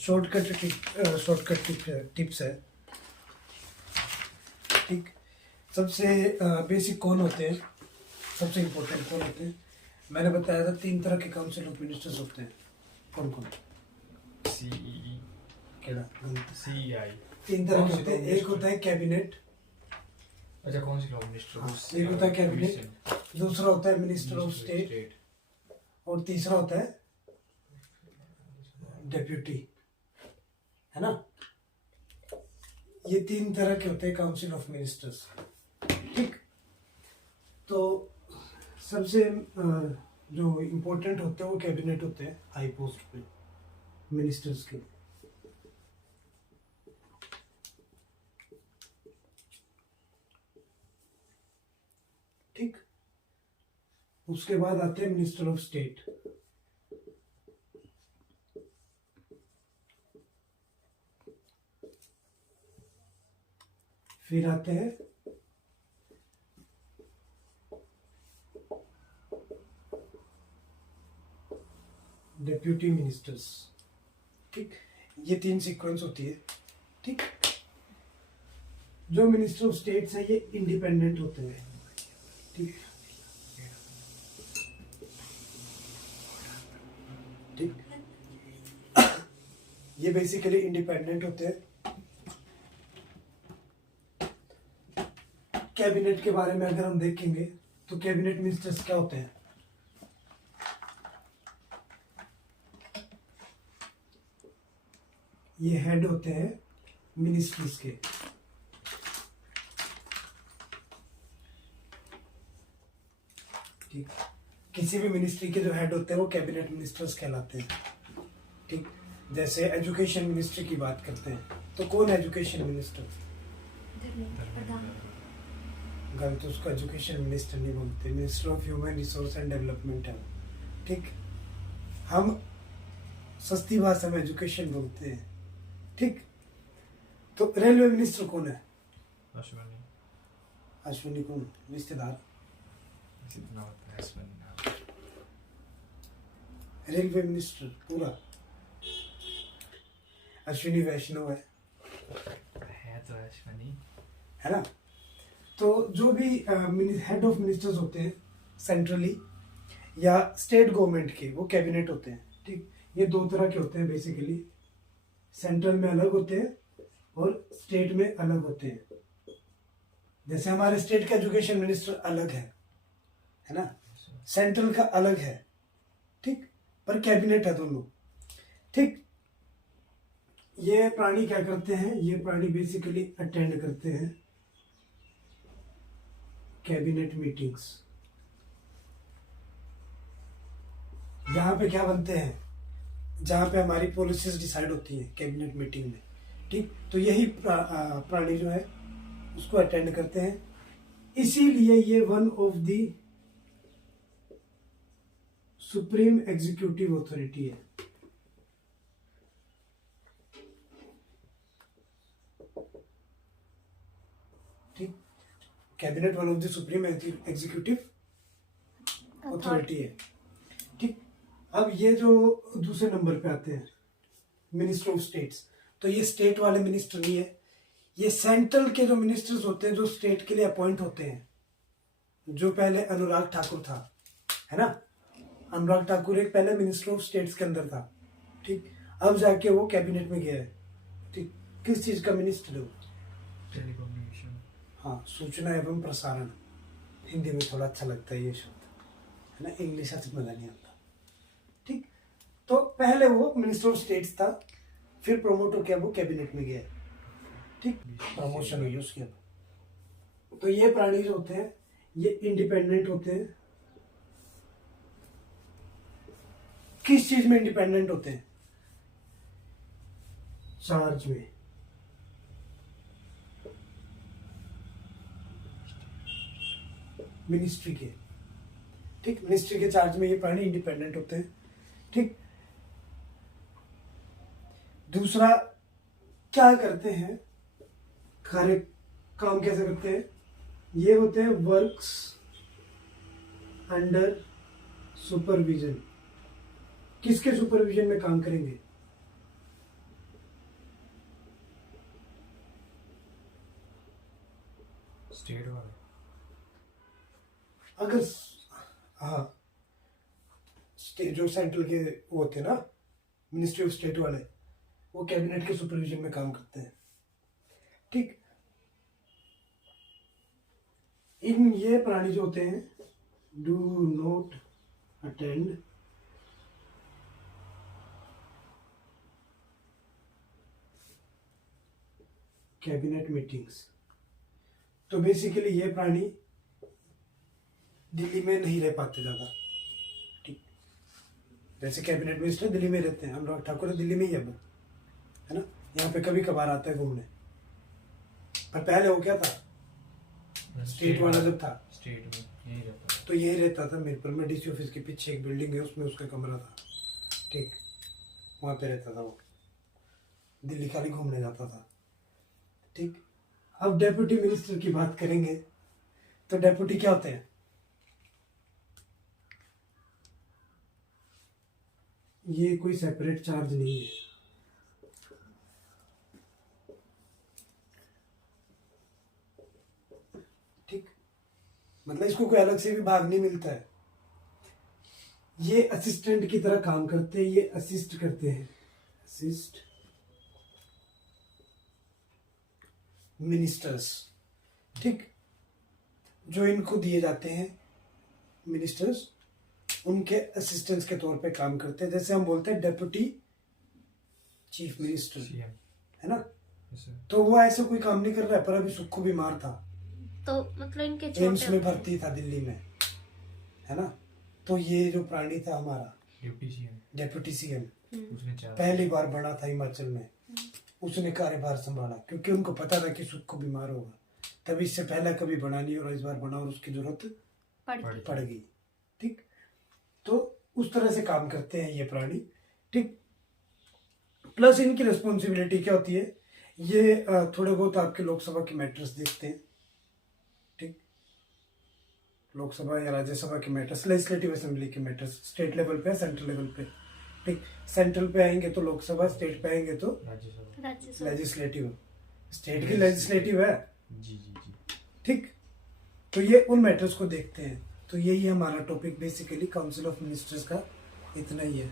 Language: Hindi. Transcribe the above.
शॉर्टकट टिप्स है। ठीक, सबसे बेसिक कौन होते हैं, सबसे इम्पोर्टेंट कौन होते हैं? मैंने बताया था 3 तरह के काउंसिल ऑफ मिनिस्टर्स होते हैं। कौन कौन? CEE, केड़ा? CEI। 3 तरह के होते हैं। एक होता है कैबिनेट, अच्छा काउंसिल ऑफ मिनिस्टर। एक होता है कैबिनेट, दूसरा होता है मिनिस्टर ऑफ स्टेट, और तीसरा होता है डेप्यूटी, है ना? ये 3 तरह के होते हैं काउंसिल ऑफ मिनिस्टर्स। ठीक, तो सबसे जो इम्पोर्टेंट होते हैं वो कैबिनेट होते हैं, हाई पोस्ट पे मिनिस्टर्स के। ठीक, उसके बाद आते हैं मिनिस्टर ऑफ स्टेट। फिर आते हैं डेप्यूटी मिनिस्टर्स। ठीक, ये 3 सीक्वेंस होती है। ठीक, जो मिनिस्टर ऑफ स्टेट्स है ये इंडिपेंडेंट होते हैं। ठीक, ठीक, ये बेसिकली इंडिपेंडेंट होते हैं। कैबिनेट के बारे में अगर हम देखेंगे तो कैबिनेट मिनिस्टर्स क्या होते हैं? ये हेड होते हैं मिनिस्ट्रीज के। ठीक, किसी भी मिनिस्ट्री के जो हेड होते हैं वो कैबिनेट मिनिस्टर्स कहलाते हैं। ठीक, जैसे एजुकेशन मिनिस्ट्री की बात करते हैं तो कौन है एजुकेशन मिनिस्टर? गलत, तो उसको एजुकेशन मिनिस्टर नहीं बोलते, minister of human resource and development है। ठीक, हम सस्ती भाषा में एजुकेशन बोलते हैं। ठीक, तो रेलवे मिनिस्टर कौन है? अश्वनी। अश्विनी कौन? रिश्तेदार। इतना होता है अश्वनी नाम। रेलवे मिनिस्टर पूरा अश्विनी वैष्णव है तो अश्वनी, है ना? तो जो भी हेड ऑफ मिनिस्टर्स होते हैं सेंट्रली या स्टेट गवर्नमेंट के, वो कैबिनेट होते हैं। ठीक, ये 2 तरह के होते हैं बेसिकली, सेंट्रल में अलग होते हैं और स्टेट में अलग होते हैं। जैसे हमारे स्टेट का एजुकेशन मिनिस्टर अलग है ना? सेंट्रल का अलग है। ठीक, पर कैबिनेट है दोनों। ठीक, ये प्राणी क्या करते हैं? ये प्राणी बेसिकली अटेंड करते हैं कैबिनेट मीटिंग्स, जहां पे क्या बनते हैं, जहां पे हमारी पॉलिसीज डिसाइड होती हैं कैबिनेट मीटिंग में। ठीक, तो यही प्राणी जो है उसको अटेंड करते हैं। इसीलिए ये one of the supreme executive authority है। ठीक, cabinet one of the supreme executive authority है। ठीक, अब ये जो दूसरे नंबर पे आते हैं मिनिस्टर ऑफ स्टेट्स, तो ये स्टेट वाले मिनिस्टर नहीं है, ये सेंट्रल के जो मिनिस्टर्स होते हैं जो स्टेट के लिए अपॉइंट होते हैं। जो पहले अनुराग ठाकुर था, है ना? अनुराग ठाकुर एक पहले मिनिस्टर ऑफ स्टेट्स के अंदर था। ठीक, अब जाके वो कैबिनेट में गया है। ठीक, किस चीज का मिनिस्टर है वो? टेलीकम्युनिकेशन। हाँ, सूचना एवं प्रसारण। हिंदी में थोड़ा अच्छा लगता है ये शब्द, है ना? इंग्लिश अच्छी मजा नहीं आता। ठीक, तो पहले वो मिनिस्टर ऑफ स्टेट्स था, फिर प्रमोट होकर वो कैबिनेट में गया। ठीक, प्रमोशन हुई उसके बाद। तो ये प्राणी जो होते हैं ये इंडिपेंडेंट होते हैं। किस चीज में इंडिपेंडेंट होते हैं? चार्ज में। मिनिस्ट्री के। ठीक, मिनिस्ट्री के चार्ज में ये प्राणी इंडिपेंडेंट होते हैं। ठीक, दूसरा क्या करते हैं, कार्य काम कैसे करते हैं? ये होते हैं वर्क्स अंडर सुपरविजन। किसके सुपरविजन में काम करेंगे? स्टेट वाले अगर हाँ स्टेट जो सेंट्रल के वो होते हैं ना, मिनिस्ट्री ऑफ स्टेट वाले, वो कैबिनेट के सुपरविजन में काम करते हैं। ठीक, इन ये प्राणी जो होते हैं do not attend cabinet meetings. तो बेसिकली ये प्राणी दिल्ली में नहीं रह पाते ज्यादा। ठीक, जैसे कैबिनेट मिनिस्टर दिल्ली में रहते हैं, अनुराग ठाकुर दिल्ली में ही अब है ना, यहाँ पे कभी कभार आता है घूमने। पर पहले वो क्या था, स्टेट वाला जब था स्टेट में यही रहता है। तो यही रहता था मीरपुर में, डीसी ऑफिस के पीछे एक बिल्डिंग है, उसमें उसका कमरा था। ठीक, वहाँ पे रहता था वो, दिल्ली खाली घूमने जाता था। ठीक, अब डेप्यूटी मिनिस्टर की बात करेंगे तो डेप्यूटी क्या होते हैं, ये कोई सेपरेट चार्ज नहीं है। ठीक, मतलब इसको कोई अलग से विभाग नहीं मिलता है, ये असिस्टेंट की तरह काम करते हैं, ये असिस्ट करते हैं, असिस्ट मिनिस्टर्स। ठीक, जो इनको दिए जाते हैं मिनिस्टर्स, उनके असिस्टेंट्स के तौर पे काम करते हैं। जैसे हम बोलते हैं डेप्यूटी चीफ मिनिस्टर, सीएम है ना, जैसे तो वो ऐसे कोई काम नहीं कर रहा है। पर अभी सुक्खू बीमार था, तो मतलब इनके एम्स छोटे में भर्ती था दिल्ली में, है ना, तो ये जो प्राणी था हमारा डिप्टी सीएम डेप्यूटी सीएम, उसने चार पहली बार बना था हिमाचल में, उसने कार्यभार संभाला क्योंकि उनको पता था कि सुक्खू बीमार होगा। तभी इससे पहले कभी बना नहीं और इस बार बना और उसकी जरूरत पढ़ पड़ गई। ठीक, तो उस तरह से काम करते हैं ये प्राणी। ठीक, प्लस इनकी रिस्पॉन्सिबिलिटी क्या होती है, ये थोड़े बहुत आपके लोकसभा के मैटर्स देखते हैं। ठीक, लोकसभा या राज्यसभा के मैटर्स, लेजिस्लेटिव असेंबली के मैटर्स, स्टेट लेवल पे, सेंट्रल लेवल पे। ठीक, सेंट्रल पे आएंगे तो लोकसभा, स्टेट पे आएंगे तो राज्यसभा। राज्यसभा लेजिस्लेटिव, स्टेट की लेजिस्लेटिव है। जी जी जी। ठीक, तो ये उन मैटर्स को देखते हैं। तो यही हमारा topic basically council of ministers का इतना ही है।